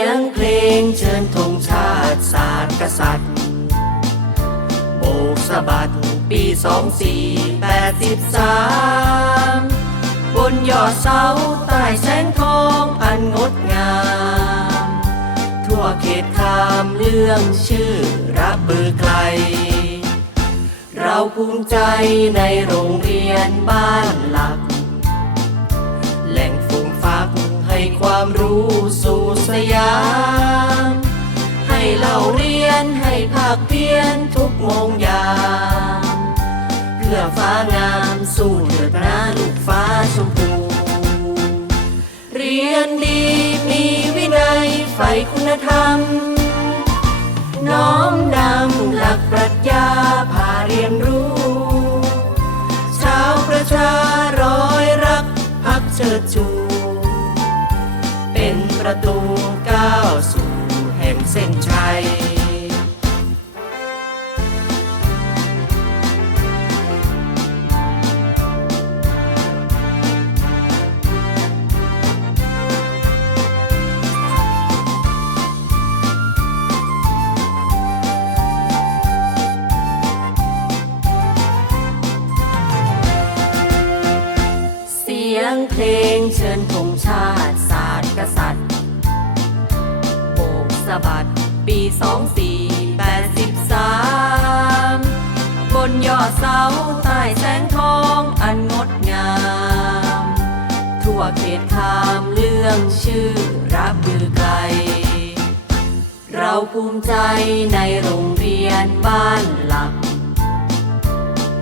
ยงเพลงเชิญธงชาติศาสตร์กษัตริย์โบกสะบัดปีสองสี่แปดสิบสามบนยอดเสาใต้แสงทองอันงดงาม ทั่วเขตคามเรื่องชื่อรับบือไกล เราภูมิใจในโรงเรียนบ้านหลัก แหล่งฟูมฟักให้ความรู้สู่ สยาม ให้เราเรียนให้ภาคเพียนทุกโมงยาม เพื่อฟ้างามสู่เถิดนะลูกฟ้าชมพู เรียนดีมีวินัยใฝ่คุณธรรม เส้นชัยเสียงเพลงเชิญธงชาติศาสตร์กษัตริย์ บัด ปีสองสี่แปดสิบสามบนยอดเสาใต้แสงทองอันงดงาม ทั่วเขตคามเรื่องชื่อรับบือไกล เราภูมิใจในโรงเรียนบ้านหลัก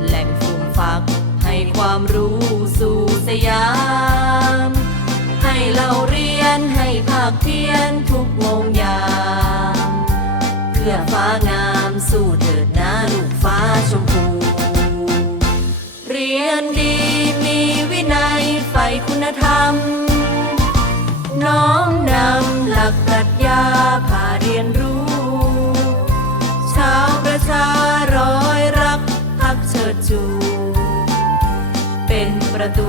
แหล่งฟูมฟักให้ความรู้สู่สยามให้เราเรียนให้ภาคเพียนทุกโมงย เพื่อฟ้างามสู้เถิดนะลูกฟ้าชมพู เรียนดีมีวินัยใฝ่คุณธรรม น้อมนำหลักปรัชญาพาเรียนรู้ ชาวประชาร้อยรักพักเชิดชู เป็นประตู